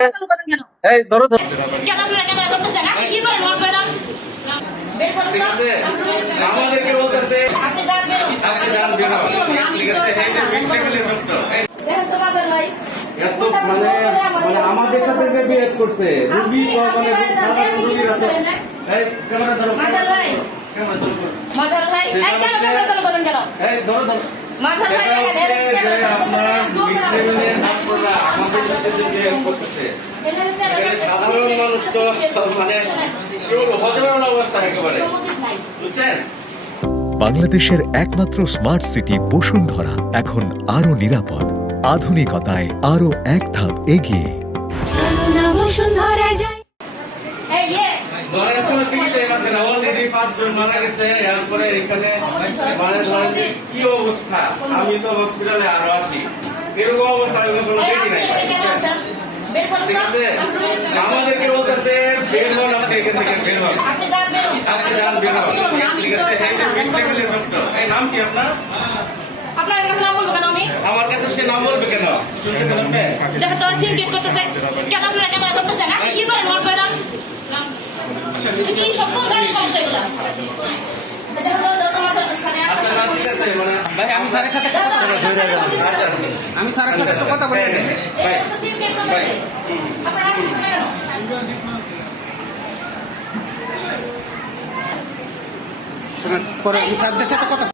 এই ধরো ধরো। কেন আপনারা ক্যামেরা করতেছেন? আপনি কি করেন ওর কইরা? বের করুন তো। আমাদেরকে বলতেছে আপনি যান বের করুন। সাথে যান বের হন। ঠিক আছে এই যে মেডিকেলের ডক্টর দেখেন তো বাজার ভাই। এত মানে আমাদের সাথে যে বিহেভ করছে রুগী মানে সাধারণ রুগীর আছে এই ক্যামেরা ধরো বাজার ভাই। ক্যামেরা ধরো বাজার ভাই। এই কেন ক্যামেরা চালু করেন কেন? এই ধরো ধরো বাজার ভাই দেখেন এর ক্যামেরা আপনার মিডিকেলের ডক্টররা আমাদের সাথে যে বিহেভ করতেছে সাধারণ মানুষ তো মানে হজমের অবস্থা একেবারে বুঝছেন। বাংলাদেশের একমাত্র স্মার্ট সিটি বসুন্ধরা এখন আরো নিরাপদ, আধুনিকতায় আরো এক ধাপ এগিয়ে। এই ইয়ে ধরেন কোন চিকিৎসা এখানে না অলরেডি 5 জন মারা গেছে এরপরে এখানে মানে ধরেন যে কি অবস্থা আমি তো হসপিটালে আরো আছি এরকম অবস্থা আমি কোনো দেখি নাই কেন আছেন? বের করুন ঠিক তো। আছে আমাদেরকে বলতেছে বের হন আপনি এখান থেকে বের হন আপনি যান বের করুন। সাথে যান বের হন ঠিক আছে এই যে মেডিকেলের ডক্টর এই নাম কি আপনার আপনার কাছে নাম বলবো কেন আমি? আমার কাছে সে নাম বলবে কেন শুনতেছেন আপনি দেখেন তো সিনকেট করতেছে। কেন আপনারা ক্যামেরা করতেছেন? আপনি কি করেন ওর কইরা? কি সব কোন ধরনের সমস্যা এগুলা? দেখেন তো তোমার সাথে আচ্ছা না ঠিক আছে মানে ভাই আমি স্যারের সাথে কথা বলে আমি স্যারের সাথে তো কথা বলে ভাই সিনকেট করতেছে। আপনারা আসতেছেন কেন? শুনুন পরে আমি স্যারদের সাথে কথা